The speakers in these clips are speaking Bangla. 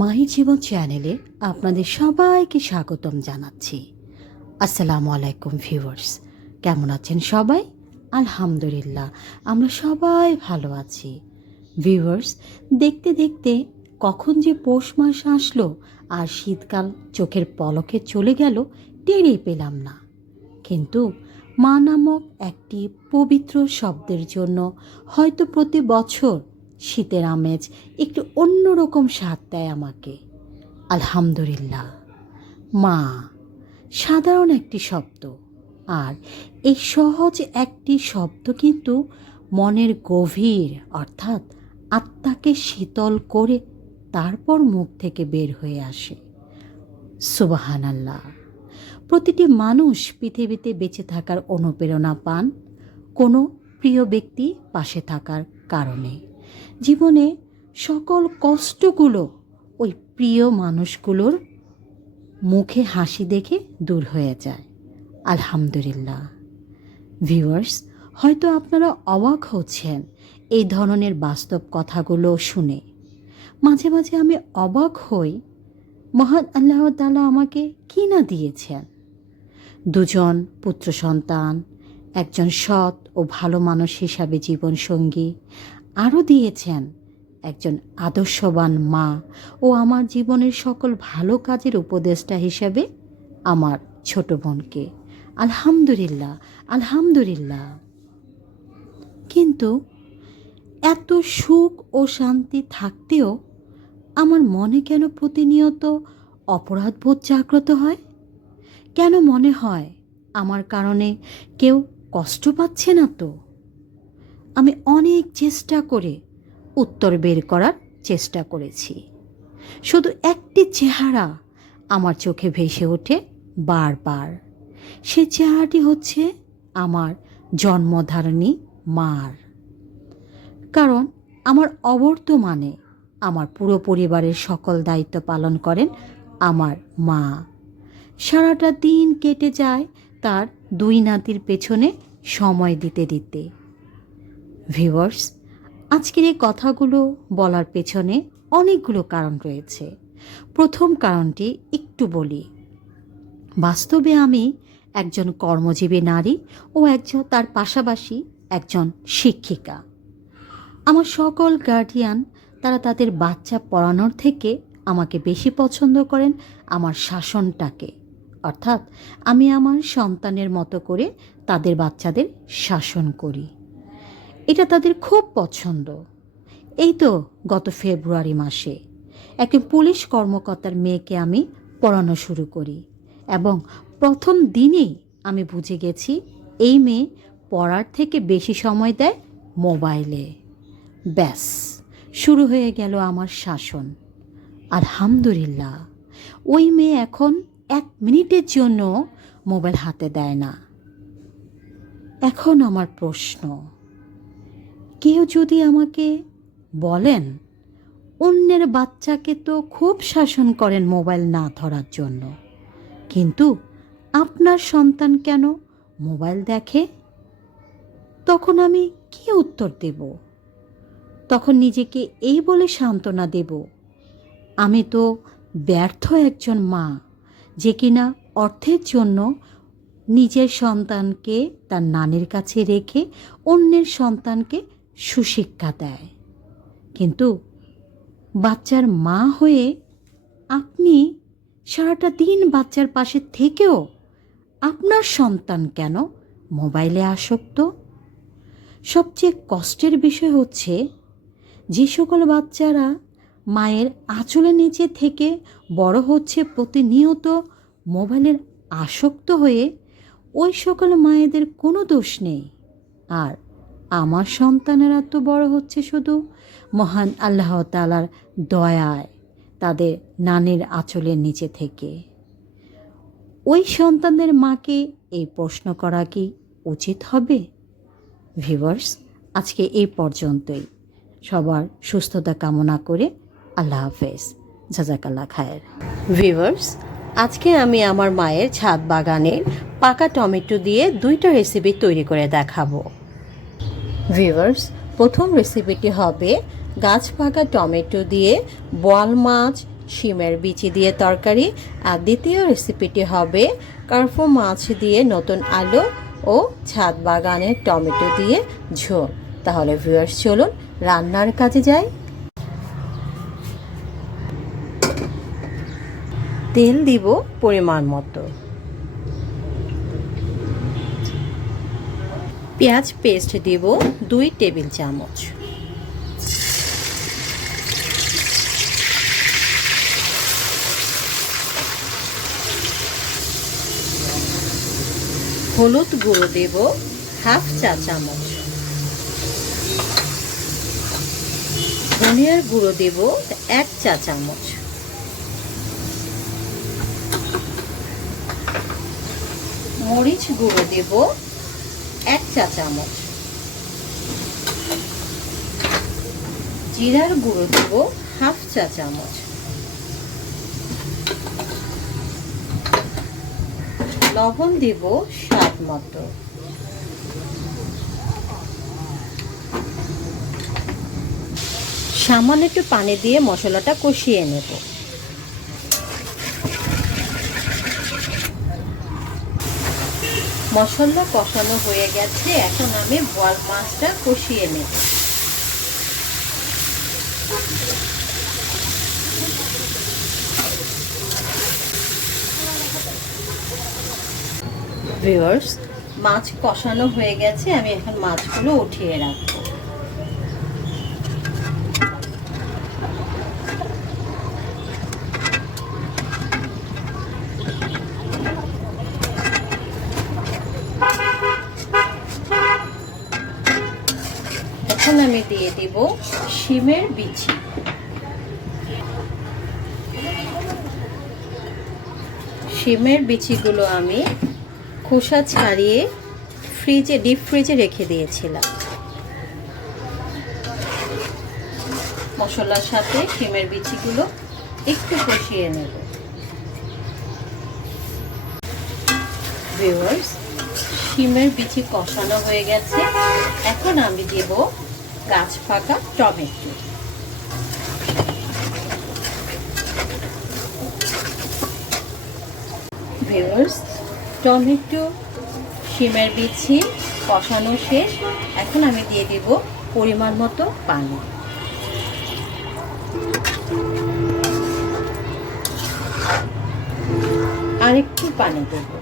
মাহি জীবন চ্যানেলে আপনাদের সবাইকে স্বাগতম জানাচ্ছি। আসসালামু আলাইকুম ভিউয়ার্স, কেমন আছেন সবাই? আলহামদুলিল্লাহ, আমরা সবাই ভালো আছি। ভিউয়ার্স, দেখতে দেখতে কখন যে পৌষ মাস আসলো আর শীতকাল চোখের পলকে চলে গেল টেরই পেলাম না। কিন্তু মা নামক একটি পবিত্র শব্দের জন্য হয়তো প্রতি বছর শীতের আমেজ একটু অন্যরকম স্বাদ দেয় আমাকে। আলহামদুলিল্লাহ। মা, সাধারণ একটি শব্দ। আর এই সহজ একটি শব্দ কিন্তু মনের গভীর, অর্থাৎ আত্মাকে শীতল করে তারপর মুখ থেকে বের হয়ে আসে। সুবাহান আল্লাহ প্রতিটি মানুষ পৃথিবীতে বেঁচে থাকার অনুপ্রেরণা পান কোনো প্রিয় ব্যক্তি পাশে থাকার কারণে। জীবনে সকল কষ্টগুলো ওই প্রিয় মানুষগুলোর মুখে হাসি দেখে দূর হয়ে যায়। আলহামদুলিল্লাহ। ভিউয়ার্স, হয়তো আপনারা অবাক হচ্ছেন এই ধরনের বাস্তব কথাগুলো শুনে। মাঝে মাঝে আমি অবাক হই, মহান আল্লাহ তালা আমাকে কি না দিয়েছেন? দুজন পুত্র সন্তান, একজন সৎ ও ভালো মানুষ হিসাবে জীবনসঙ্গী আরও দিয়েছেন, একজন আদর্শবান মা ও আমার জীবনের সকল ভালো কাজের উপদেষ্টা হিসেবে আমার ছোট বোনকে। আলহামদুলিল্লাহ আলহামদুলিল্লাহ। কিন্তু এত সুখ ও শান্তি থাকতেও আমার মনে কেন প্রতিনিয়ত অপরাধবোধ জাগ্রত হয়? কেন মনে হয় আমার কারণে কেউ কষ্ট পাচ্ছে না তো? আমি অনেক চেষ্টা করে উত্তর বের করার চেষ্টা করেছি। শুধু একটি চেহারা আমার চোখে ভেসে ওঠে বারবার। সে চেহারাটি হচ্ছে আমার জন্মধারণী মার। কারণ আমার অবর্তমানে আমার পুরো পরিবারের সকল দায়িত্ব পালন করেন আমার মা। সারাটা দিন কেটে যায় তার দুই নাতির পেছনে সময় দিতে দিতে। ভিউয়ার্স, আজকের এই কথাগুলো বলার পেছনে অনেকগুলো কারণ রয়েছে। প্রথম কারণটি একটু বলি। বাস্তবে আমি একজন কর্মজীবী নারী ও একজন, তার পাশাপাশি একজন শিক্ষিকা। আমার সকল গার্ডিয়ান তারা তাদের বাচ্চা পড়ানোর থেকে আমাকে বেশি পছন্দ করেন আমার শাসনটাকে। অর্থাৎ, আমি আমার সন্তানের মতো করে তাদের বাচ্চাদের শাসন করি। এটা তাদের খুব পছন্দ। এই তো গত ফেব্রুয়ারি মাসে একজন পুলিশ কর্মকর্তার মেয়েকে আমি পড়ানো শুরু করি এবং প্রথম দিনেই আমি বুঝে গেছি এই মেয়ে পড়ার থেকে বেশি সময় দেয় মোবাইলে। ব্যাস, শুরু হয়ে গেল আমার শাসন। আলহামদুলিল্লাহ, ওই মেয়ে এখন এক মিনিটের জন্য মোবাইল হাতে দেয় না। এখন আমার প্রশ্ন কেউ যদি আমাকে বলেন, অন্যের বাচ্চাকে তো খুব শাসন করেন মোবাইল না ধরার জন্য। কিন্তু আপনার সন্তান কেন মোবাইল দেখে? তখন আমি কি উত্তর দেব? তখন নিজেকে এই বলে সান্ত্বনা দেব, আমি তো ব্যর্থ একজন মা যে কিনা অর্থের জন্য নিজের সন্তানকে তার নানির কাছে রেখে অন্যের সন্তানকে সুশিক্ষা দেয়। কিন্তু বাচ্চার মা হয়ে আপনি সারাটা দিন বাচ্চার পাশে থেকেও আপনার সন্তান কেন মোবাইলে আসক্ত? সবচেয়ে কষ্টের বিষয় হচ্ছে যে সকল বাচ্চারা মায়ের আঁচলের নিচে থেকে বড় হচ্ছে প্রতিনিয়ত মোবাইলের আসক্ত হয়ে ওই সকল মায়েদের কোনো দোষ নেই। আর আমার সন্তানেরা তো বড় হচ্ছে শুধু। মহান আল্লাহ তালার দয়ায় তাদের নানের আঁচলের নিচে থেকে। ওই সন্তানদের মাকে এই প্রশ্ন করা কি উচিত হবে? ভিভার্স আজকে এই পর্যন্তই। সবার সুস্থতা কামনা করে আল্লাহ হাফেজ। জাজাকাল্লা খায়ের। ভিভার্স আজকে আমি আমার মায়ের ছাদ বাগানের পাকা টমেটো দিয়ে দুইটা রেসিপি তৈরি করে দেখাবো। ভিভার্স প্রথম রেসিপিটি হবে গাছ পাকা টমেটো দিয়ে বোয়াল মাছ, শিমের বিচি দিয়ে তরকারি আর দ্বিতীয় রেসিপিটি হবে কার্ফো মাছ দিয়ে নতুন আলু ও ছাদ বাগানের টমেটো দিয়ে ঝোল। তাহলে ভিউয়ার্স চলুন রান্নার কাজে যাই। তেল দিব পরিমাণ মতো। পেঁয়াজ পেস্ট দিব দুই টেবিল চামচ। হলুদ গুঁড়ো দেব হাফ চা চামচ। ধনিয়ার গুঁড়ো দেব এক চা চামচ। মরিচ গুঁড়ো দেব এক চা চামচ। জিরার গুঁড়ো দেব হাফ চা চামচ। লবণ দেব স্বাদ মতো। সামান্য একটু পানি দিয়ে মশলাটা কষিয়ে নেব। মশলা কষানো হয়ে গেছে, এখন আমি বল মাছটা কষিয়ে নেব। ভিউয়ার্স মাছ কষানো হয়ে গেছে, আমি এখন মাছগুলো উঠিয়ে রাখব এখন আমি দিয়ে দিব শিমের বিচি। শিমের বিচিগুলো আমি খোসা ছাড়িয়ে ফ্রিজে, ডিপ ফ্রিজে রেখে দিয়েছিলাম। মশলার সাথে শিমের বিচিগুলো একটু কষিয়ে নেব। ভিউয়ার্স, শিমের বিচি কষানো হয়ে গেছে। এখন আমি দেব গাছ পাকা টমেটো টমেটো, শিমের বিচি, কষানো শেষ। এখন আমি দিয়ে দেব পরিমাণ মতো পানি। আরেকটু পানি দেবো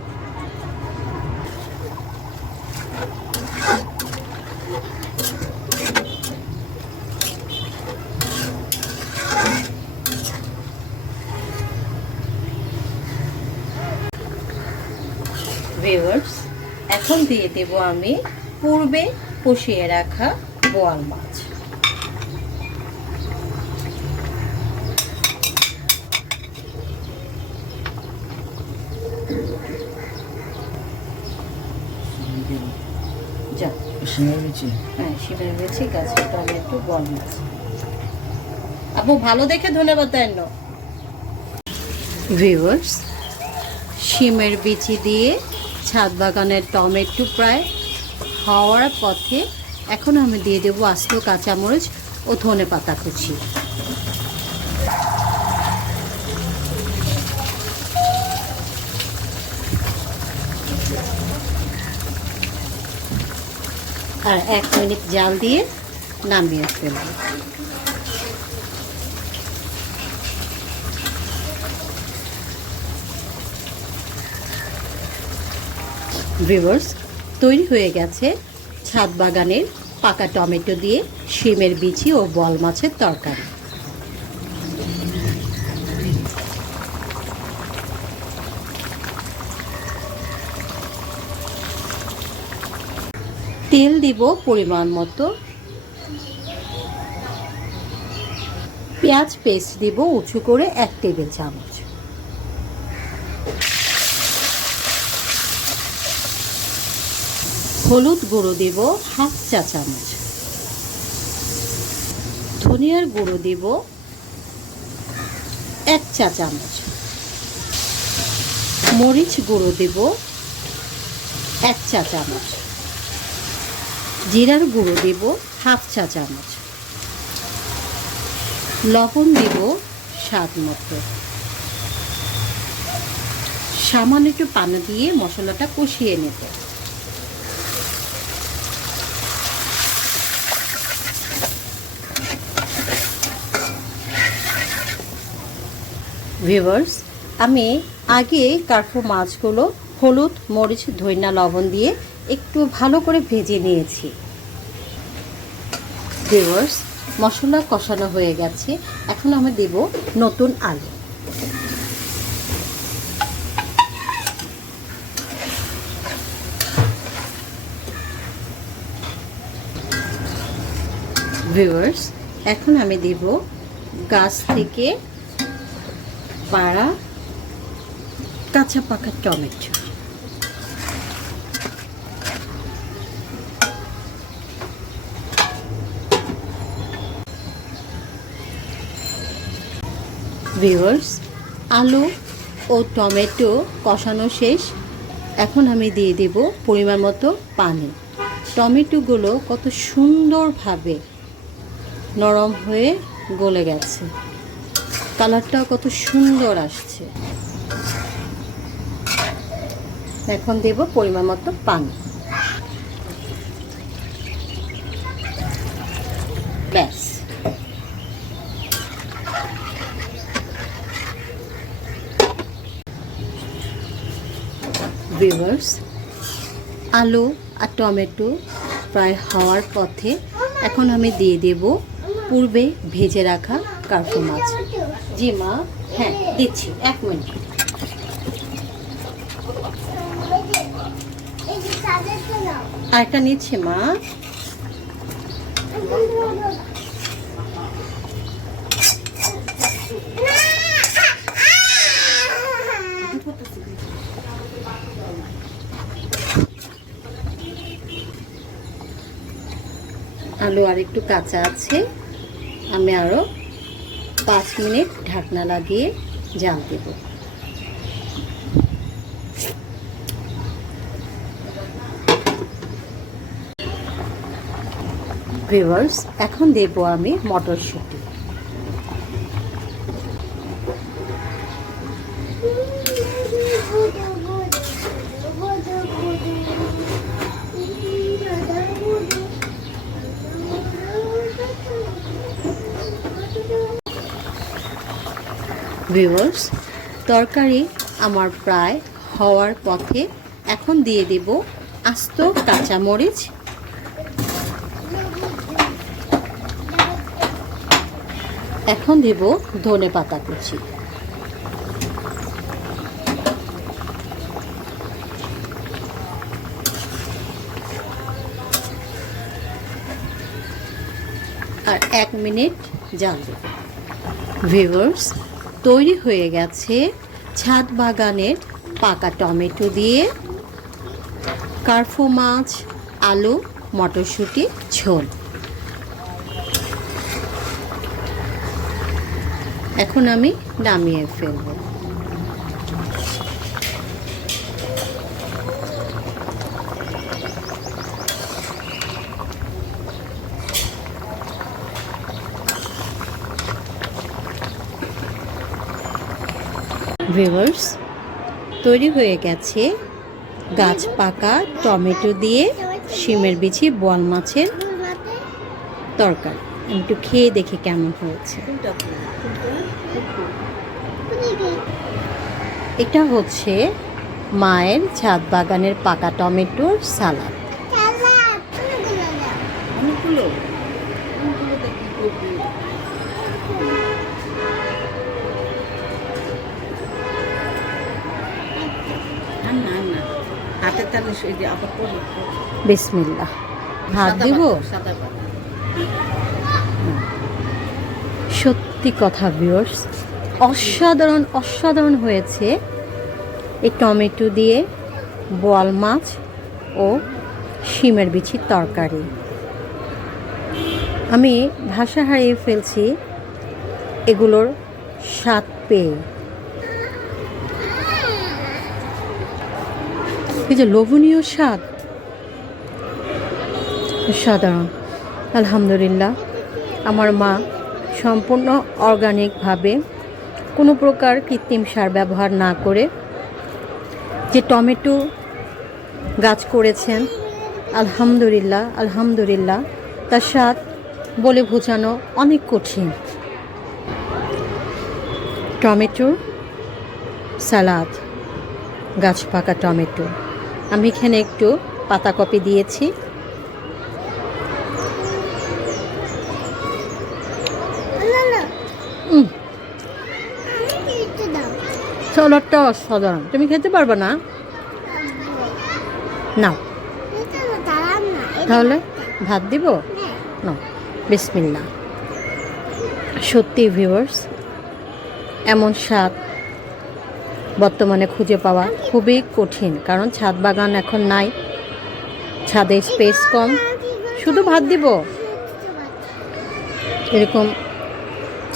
ভিউয়ার্স এখন দিয়ে দেব আমি পূর্বে কষিয়ে রাখা বোয়াল মাছ। বিচি। হ্যাঁ আপু ভালো দেখে ধন্যবাদ দেন। ভিউয়ার্স শিমের বিচি দিয়ে ছাদ বাগানের টমেটো প্রায় হওয়ার পথে এখন আমি দিয়ে দেবো আস্ত কাঁচামরিচ ও ধনে পাতা কুচি। আর এক মিনিট জাল দিয়ে নামিয়ে ফেলব। ভিভার্স তৈরি হয়ে গেছে ছাদ বাগানের পাকা টমেটো দিয়ে শিমের বিচি ও বল মাছের তরকারি। তেল দিব পরিমাণ মতো। পেঁয়াজ পেস্ট দিব উঁচু করে এক টেবিল চামচ। হলুদ গুঁড়ো দেব হাফ চা চামচ। ধনিয়ার গুঁড়ো দেব এক চা চামচ। মরিচ গুঁড়ো দেব এক চা চামচ। জিরার গুঁড়ো দেব হাফ চা চামচ। লবণ দেব স্বাদ মতো। সামান্য একটু পানি দিয়ে মশলাটা কষিয়ে নেব। ভিউয়ার্স আমি আগে কার্ফু মাছগুলো হলুদ, মরিচ ধইনা লবণ দিয়ে একটু ভালো করে ভেজে নিয়েছি। ভিভার্স মশলা কষানো হয়ে গেছে। এখন আমি দেব নতুন আলু। ভিউয়ার্স এখন আমি দেব গাছ থেকে পাড়া, কাঁচা পাকা টমেটো। ভিউয়ার্স আলু ও টমেটো কষানো শেষ। এখন আমি দিয়ে দেব পরিমাণ মতো পানি। টমেটোগুলো কত সুন্দরভাবে নরম হয়ে গলে গেছে। কালারটাও কত সুন্দর আসছে। এখন দেব পরিমাণ মতো পানি। ব্যাস। ভিউয়ার্স আলু আর টমেটো প্রায় হওয়ার পথে এখন আমি দিয়ে দেব পূর্বে ভেজে রাখা কার্পো মাছ। জি মা হ্যাঁ দিচ্ছি, এক মিনিট। আরেকটা নিচ্ছে মা। আলু আর একটু কাঁচা আছে। আমি আরও পাঁচ মিনিট ঢাকনা লাগিয়ে জাল দেব। ভিভার্স এখন দেব আমি মটরশুঁটি। ভিউয়ার্স তরকারি আমার প্রায় হওয়ার পথে এখন দিয়ে দেব আস্ত কাঁচামরিচ। এখন দেব ধনে পাতা কুচি। আর এক মিনিট জাল দেব। ভিউয়ার্স তৈরি হয়ে গেছে ছাদ বাগানের পাকা টমেটো দিয়ে। কার্ফো মাছ, আলু, মটরশুঁটি, ঝোল। এখন আমি নামিয়ে ফেলব। ভিউয়ার্স তৈরি হয়ে গেছে। গাছ পাকা টমেটো দিয়ে শিমের বিচি বোয়াল মাছের তরকারি। আমি একটু খেয়ে দেখি কেমন হয়েছে। এটা হচ্ছে মায়ের ছাদ বাগানের পাকা টমেটোর সালাদ। অনেকগুলো। হাতের তালে সেই আবার বিসমিল্লা ভাত দিব? সত্যি কথা ভিউয়ার্স অসাধারণ অসাধারণ হয়েছে এই টমেটো দিয়ে বোয়াল মাছ ও শিমের বিচির তরকারি। আমি ভাষা হারিয়ে ফেলছি এগুলোর স্বাদ পেয়ে। এই যে লোভনীয় স্বাদ। সাধারণ। আলহামদুলিল্লাহ, আমার মা সম্পূর্ণ অর্গানিকভাবে কোনো প্রকার কৃত্রিম সার ব্যবহার না করে যে টমেটো গাছ করেছেন, আলহামদুলিল্লাহ আলহামদুলিল্লাহ, তার স্বাদ বলে বোঝানো অনেক কঠিন। টমেটো সালাদ, গাছ পাকা টমেটো। আমি এখানে একটু পাতাকপি দিয়েছি। উম, সালাদটা অসাধারণ তুমি খেতে পারবে না? না তাহলে ভাত দিব? না বিসমিল্লা সত্যি ভিউয়ার্স এমন স্বাদ বর্তমানে খুঁজে পাওয়া খুবই কঠিন, কারণ ছাদ বাগান এখন নাই। ছাদে স্পেস কম। শুধু ভাত দিব। এরকম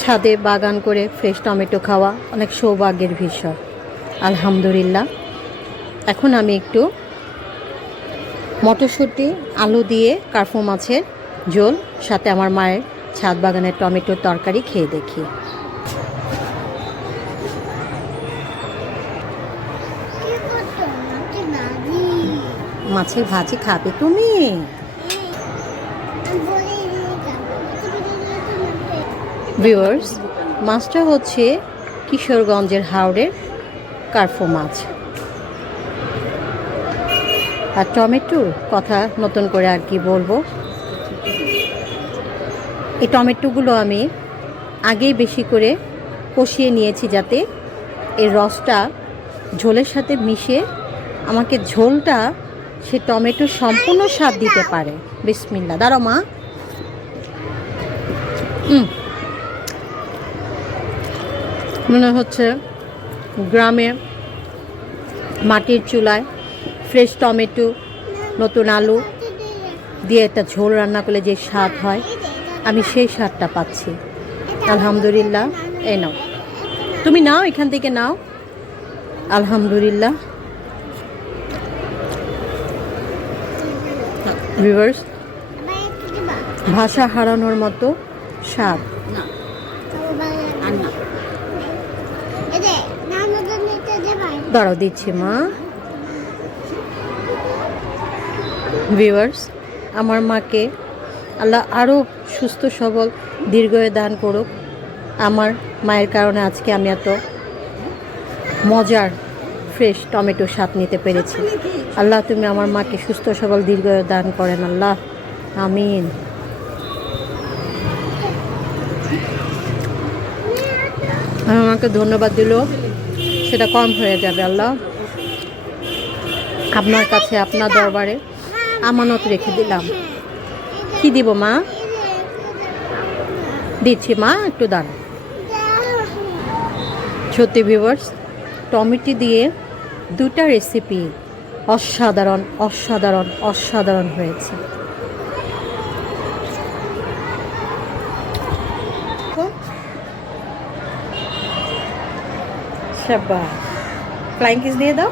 ছাদে বাগান করে ফ্রেশ টমেটো খাওয়া অনেক সৌভাগ্যের বিষয়। আলহামদুলিল্লাহ। এখন আমি একটু মটরশুঁটি, আলু দিয়ে কার্ফু মাছের ঝোল, সাথে আমার মায়ের ছাদ বাগানের টমেটোর তরকারি খেয়ে দেখি। মাছের ভাজি খাবে তুমি? ভিউয়ার্স মাছটা হচ্ছে কিশোরগঞ্জের হাওড়ের কার্ফো মাছ। আর টমেটোর কথা নতুন করে আর কি বলব। এই টমেটোগুলো আমি আগেই বেশি করে কষিয়ে নিয়েছি যাতে এর রসটা ঝোলের সাথে মিশে আমাকে ঝোলটা সে টমেটো সম্পূর্ণ স্বাদ দিতে পারে। বিসমিল্লা দাঁড়ো মা। মনে হচ্ছে গ্রামে মাটির চুলায় ফ্রেশ টমেটো, নতুন আলু দিয়ে একটা ঝোল রান্না করলে যে স্বাদ হয়, আমি সেই স্বাদটা পাচ্ছি। আলহামদুলিল্লাহ। এই নাও। তুমি নাও, এখান থেকে নাও। আলহামদুলিল্লাহ। ভিভার্স ভাষা হারানোর মতো স্বাদ। দাঁড়াও দিচ্ছি মা। ভিউয়ার্স আমার মাকে আল্লাহ আরও সুস্থ সবল দীর্ঘয়ে দান করুক। আমার মায়ের কারণে আজকে আমি এত মজার ফ্রেশ টমেটো স্বাদ নিতে পেরেছি। আল্লাহ, তুমি আমার মাকে সুস্থ সবল দীর্ঘ দান করেন আল্লাহ। আমিন। আমাকে ধন্যবাদ দিল সেটা কম হয়ে যাবে আল্লাহ। আপনার কাছে, আপনার দরবারে আমানত রেখে দিলাম। কি দিব মা? দিচ্ছি মা, একটু দাঁড়া সত্যি ভিউয়ার্স টমেটো দিয়ে দুটা রেসিপি অসাধারণ অসাধারণ অসাধারণ হয়েছে। ফ্লাইং কিস দিয়ে দাও।